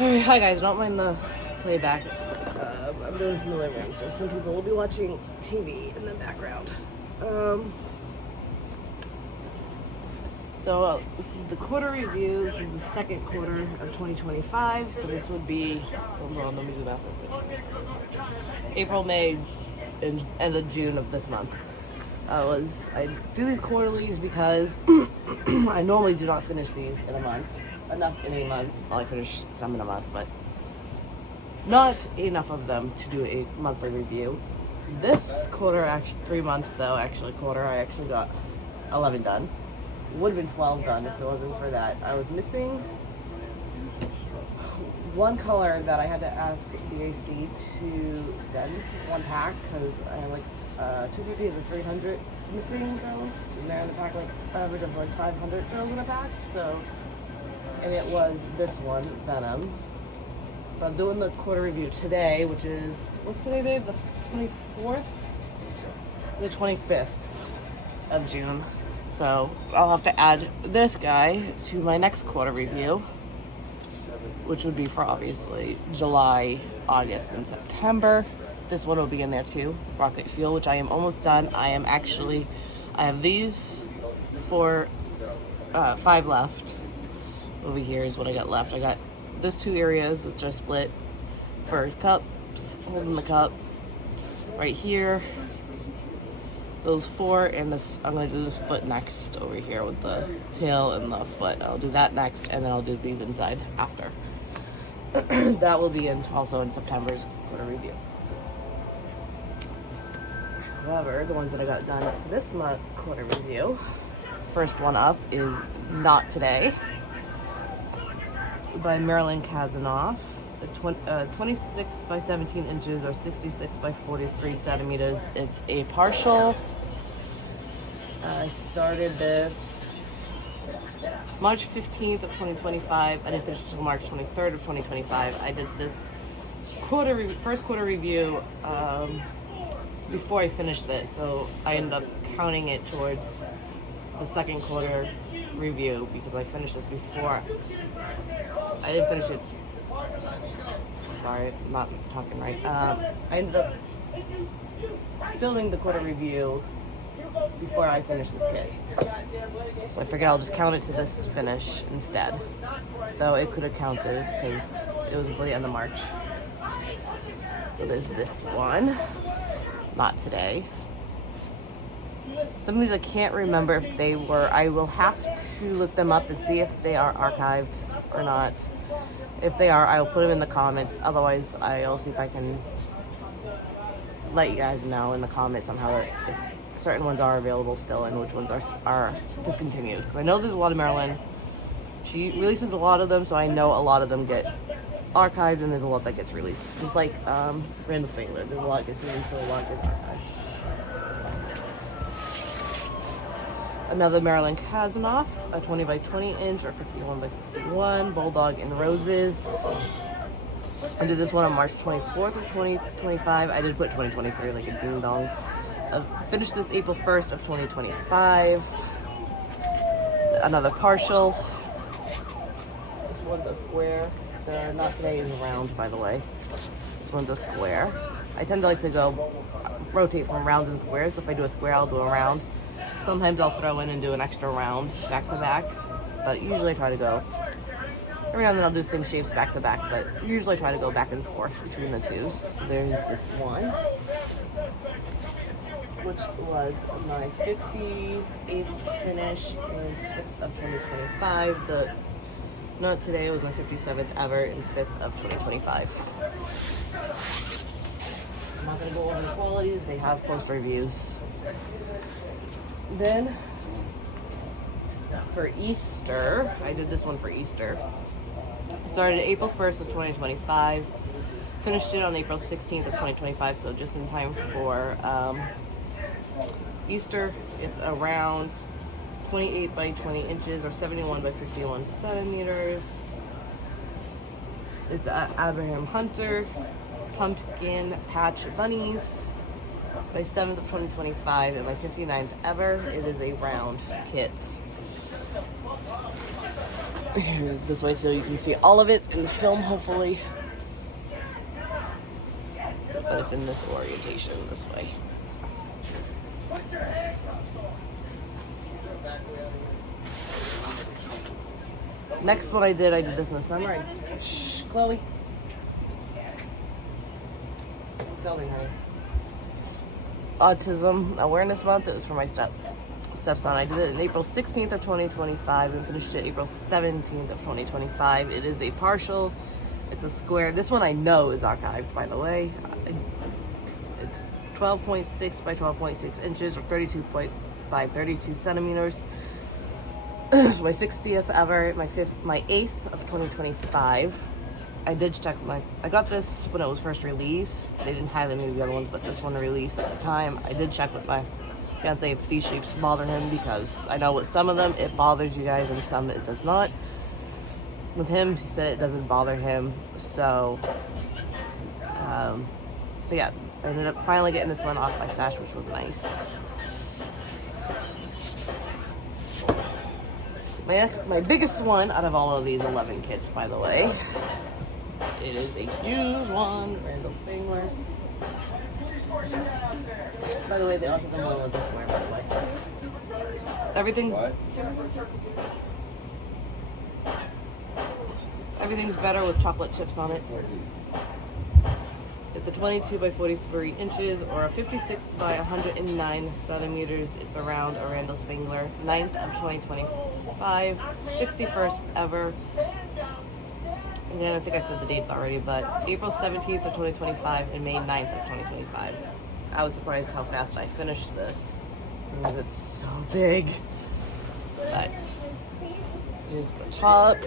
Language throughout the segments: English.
Alright, hi guys, don't mind the playback. I'm doing this in the living room, so some people will be watching TV in the background. This is the quarter review. This is the second quarter of 2025. So this would be, hold on, let me do that real quick. April, May, and end of June of this month. I do these quarterlies because I normally do not finish these in a month. Enough in a month. Well, I finish some in a month, but not enough of them to do a monthly review. This quarter, actually 3 months though, I actually got 11 done. Would have been 12 done if it wasn't for that. I was missing one color that I had to ask BAC to send one pack because I had like 250 to 300 missing girls, and they're in the pack like average of like 500 girls in a pack. So, and it was this one, Venom. But I'm doing the quarter review today, which is, what's today, babe? The 24th? The 25th of June. So I'll have to add this guy to my next quarter review, which would be for obviously July, August, and September. This one will be in there too, Rocket Fuel, which I am almost done. I have these for 5 left. Over here is what I got left. I got these 2 areas which I split for cups, holding the cup right here. Those 4, and this, I'm gonna do this foot next over here with the tail and the foot. I'll do that next, and then I'll do these inside after. That will be also in September's quarter review. However, the ones that I got done this month quarter review, first one up is Not Today by Maryline Cazenave. 26 by 17 inches or 66 by 43 centimeters. It's a partial. I started this March 15th of 2025. I didn't finish until March 23rd of 2025. I did this first quarter review before I finished it, so I ended up counting it towards the second quarter review because I finished this before. I didn't finish it. Sorry, I'm not talking right. I ended up filming the quarter review before I finished this kit. So I figured I'll just count it to this finish instead. Though it could have counted because it was before the end of March. So there's this one. Not Today. Some of these I can't remember if they were. I will have to look them up and see if they are archived or not. If they are, I'll put them in the comments. Otherwise, I'll see if I can let you guys know in the comments somehow if certain ones are available still and which ones are discontinued. Because I know there's a lot of Maryline. She releases a lot of them, so I know a lot of them get archived and there's a lot that gets released. Just like Randal Spangler, there's a lot that gets released and a lot gets archived. Another Maryline Cazenave, a 20 by 20 inch or 51 by 51, Bulldog in Roses. I did this one on March 24th of 2025. I did put 2023 like a ding dong. I finished this April 1st of 2025. Another partial. This one's a square. The Not Today is round, by the way. This one's a square. I tend to like to go rotate from rounds and squares. So if I do a square, I'll do a round. Sometimes I'll throw in and do an extra round back to back, but usually I try to go. Every now and then I'll do same shapes back to back, but usually I try to go back and forth between the two. So there's this one, which was my 58th finish in 6th of 2025. The Not Today was my 57th ever in 5th of 2025. I'm not going to go over the qualities, they have post reviews. Then, for Easter, I did this one for Easter. I started April 1st of 2025, finished it on April 16th of 2025, so just in time for Easter. It's around 28 by 20 inches or 71 by 51 centimeters. It's Abraham Hunter, pumpkin patch bunnies. my 7th of 2025 and my 59th ever. It is a round kit. Here's this way so you can see all of it in film, hopefully. But it's in this orientation this way. Next, what I did this in the summer. Shh, Chloe. I'm filming, honey. Autism Awareness Month. It was for my stepson. I did it on April 16th of 2025 and finished it April 17th of 2025. It is a partial. It's a square. This one I know is archived, by the way. It's 12.6 by 12.6 inches or 32 by 32 centimeters. It's my 60th ever, my 8th of 2025. I did check I got this when it was first released. They didn't have any of the other ones, but this one released at the time. I did check with my fiance if these shapes bother him, because I know with some of them it bothers you guys and some it does not. With him, he said it doesn't bother him. So yeah, I ended up finally getting this one off my stash, which was nice. My biggest one out of all of these 11 kits, by the way. It is a huge one, Randal Spangler. By the way, the Autism one was this way, by the way. Everything's better with chocolate chips on it. It's a 22 by 43 inches or a 56 by 109 centimeters. It's around a Randal Spangler, 9th of 2025, 61st ever. Again, I think I said the dates already, but April 17th of 2025 and May 9th of 2025. I was surprised how fast I finished this, since it's so big. But here's the top.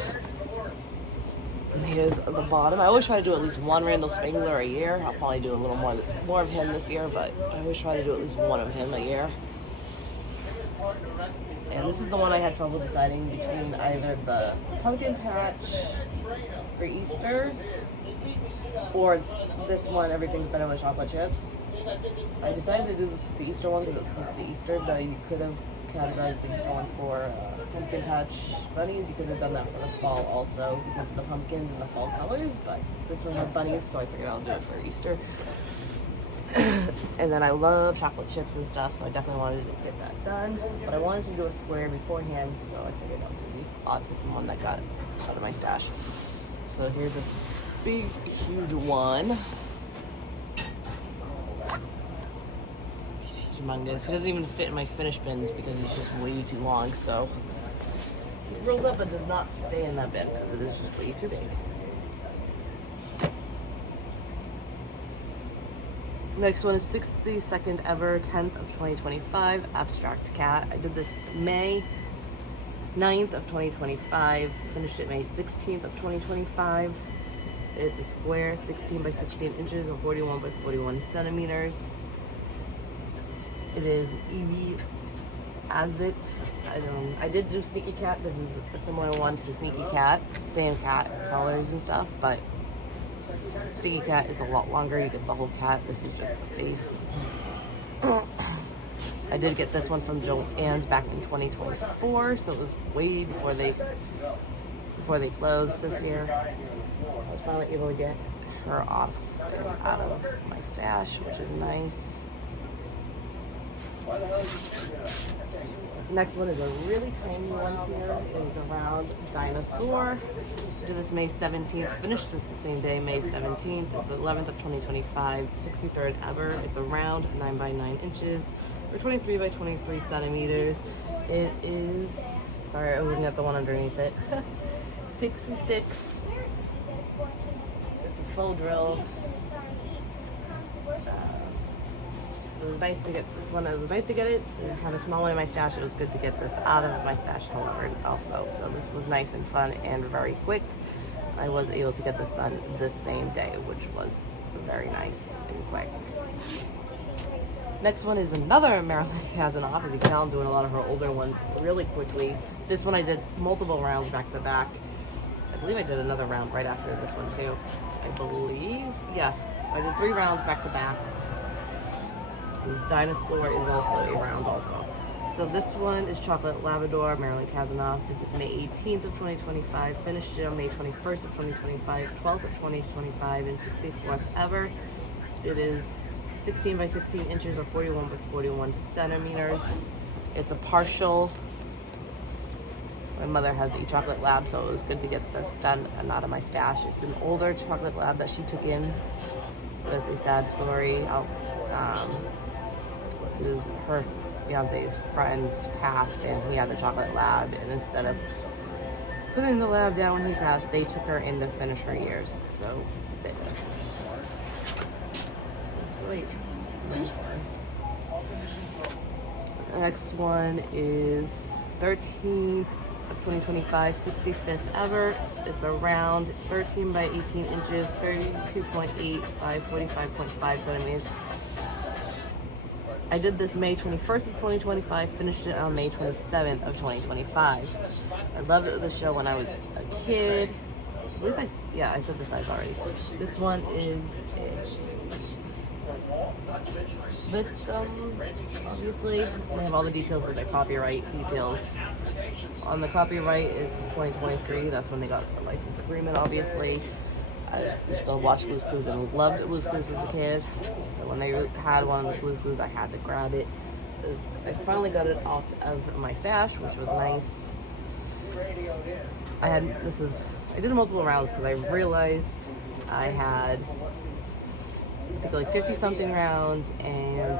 And here's the bottom. I always try to do at least one Randal Spangler a year. I'll probably do a little more of him this year, but I always try to do at least one of him a year. And this is the one I had trouble deciding between either the pumpkin patch for Easter or this one, Everything's Better with Chocolate Chips. I decided to do the Easter one because it's supposed to be Easter, but you could have categorized the Easter one for pumpkin patch bunnies. You could have done that for the fall also because of the pumpkins and the fall colors, but this one had bunnies, so I figured I'll do it for Easter. And then I love chocolate chips and stuff, so I definitely wanted to get that done. But I wanted to do a square beforehand, so I figured I'll do the Autism one that got out of my stash. So here's this big, huge one. He's humongous. He doesn't even fit in my finish bins because he's just way too long, so he rolls up but does not stay in that bin because it is just way too big. Next one is 62nd ever, 10th of 2025, Abstract Cat. I did this May 9th of 2025, finished it May 16th of 2025. It's a square, 16 by 16 inches or 41 by 41 centimeters. It is Evie Azit. I did do Sneaky Cat. This is a similar one to Sneaky Cat, same cat colors and stuff, but Sneaky Cat is a lot longer. You get the whole cat. This is just the face. I did get this one from Joann's back in 2024, so it was way before they closed this year. I was finally able to get her out of my stash, which is nice. Next one is a really tiny one here. It is around Dinosaur. I did this May 17th. Finished this the same day, May 17th. It's the 11th of 2025, 63rd ever. It's around 9 by 9 inches or 23 by 23 centimeters. It is, sorry, I was looking at the one underneath it. Pixie Sticks. It's a faux drill. It was nice to get this one. It was nice to get it. I had a small one in my stash. It was good to get this out of my stash also. So this was nice and fun and very quick. I was able to get this done this same day, which was very nice and quick. Next one is another maryline Cazenave. As you can tell, I'm doing a lot of her older ones really quickly. This one I did multiple rounds back to back. I believe I did another round right after this one too. I believe, yes. I did 3 rounds back to back. This Dinosaur is also around also. So this one is Chocolate Labrador, Maryland Cazenave. Did this May 18th of 2025. Finished it on May 21st of 2025, 12th of 2025, and 64th ever. It is 16 by 16 inches or 41 by 41 centimeters. It's a partial. My mother has a chocolate lab, so it was good to get this done and out of my stash. It's an older chocolate lab that she took in with a sad story. It was her fiance's friend's passed, and he had the chocolate lab, and instead of putting the lab down when he passed, they took her in to finish her years. So this. Wait. The next one is 13th of 2025, 65th ever. It's a round 13 by 18 inches, 32.8 by 45.5 centimeters. I did this May 21st of 2025, finished it on May 27th of 2025. I loved the show when I was a kid. I believe I said the size already. This one is Viscum, obviously. They have all the details with the copyright details. On the copyright, it's 2023. That's when they got the license agreement, obviously. I still watched Blue's Clues and loved Blue's Clues as a kid. So when they had one of the Blue's Clues, I had to grab it. I finally got it out of my stash, which was nice. I did multiple rounds because I realized I had, I think, like 50 something rounds and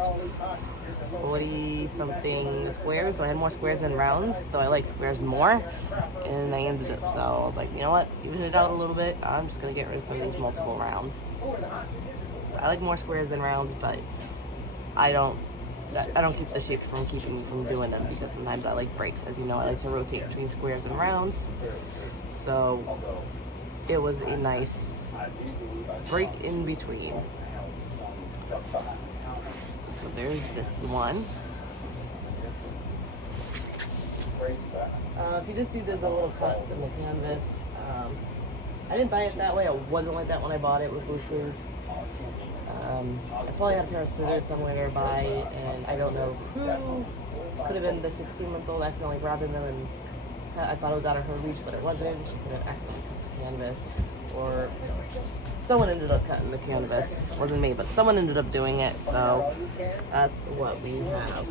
40 something squares. So I had more squares than rounds, so I like squares more. And I ended up, so I was like, you know what, even it out a little bit, I'm just gonna get rid of some of these multiple rounds. I like more squares than rounds, but I don't keep the shape from keeping me from doing them, because sometimes I like breaks. As you know, I like to rotate between squares and rounds. So it was a nice break in between. So there's this one. If you did see, there's a little cut in the canvas. I didn't buy it that way. It wasn't like that when I bought it with Blue Shoes. I probably had a pair of scissors somewhere nearby, and I don't know who. Could have been the 16-month-old accidentally grabbing them, and I thought it was out of her reach, but it wasn't. She could have accidentally cut the canvas, or someone ended up cutting the canvas. It wasn't me, but someone ended up doing it. So that's what we have.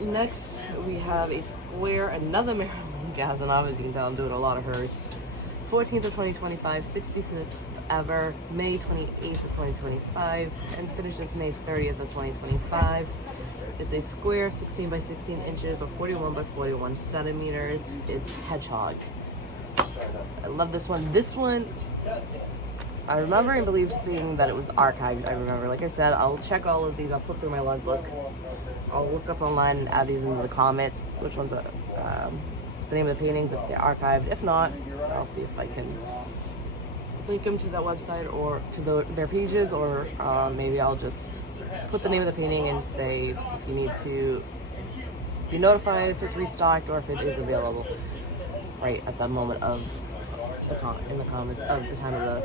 Next, we have a square, another Maryland Cazenave. As you can tell, I'm doing a lot of hers. 14th of 2025, 66th ever, May 28th of 2025, and finishes May 30th of 2025. It's a square, 16 by 16 inches, or 41 by 41 centimeters. It's Hedgehog. I love this one. This one, I remember and believe seeing that it was archived. I remember, like I said, I'll check all of these. I'll flip through my logbook. I'll look up online and add these into the comments, which ones are the name of the paintings, if they're archived. If not, I'll see if I can link them to that website or to their pages, or maybe I'll just put the name of the painting and say if you need to be notified if it's restocked or if it is available right at the moment of in the comments of the time of the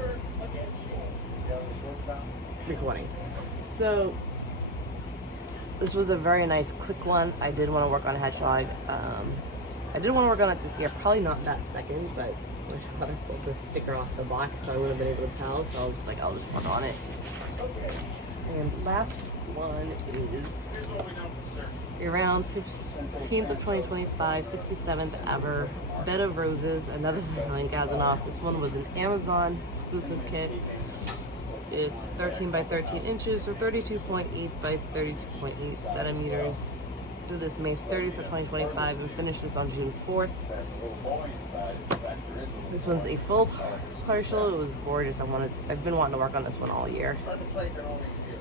recording. So this was a very nice quick one. I did want to work on a Hedgehog. I did want to work on it this year, probably not that second, but I thought I pulled the sticker off the box so I would have been able to tell, so I was just like, I'll just work on it. And last one is around 15th of 2025, 67th ever, Bed of Roses, another Maryland Cazenave. This one was an Amazon exclusive kit. It's 13 by 13 inches, or 32.8 by 32.8 centimeters. Did this May 30th of 2025 and finished this on June 4th. This one's a full partial. It was gorgeous. I've been wanting to work on this one all year,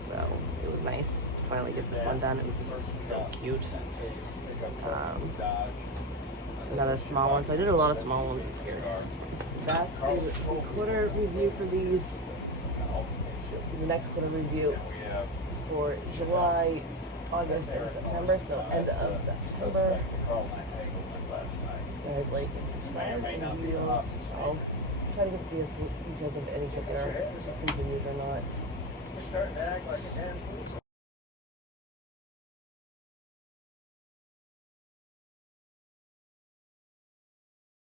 so it was nice to finally get this one done. It was so cute. Another small one. So I did a lot of small ones this year. That's a quarter review for these. This is the next quarter review for July, August, and September. So end of September. Guys, like, try to get the details of any kids that are discontinued or not. You're starting to act like a damn fool.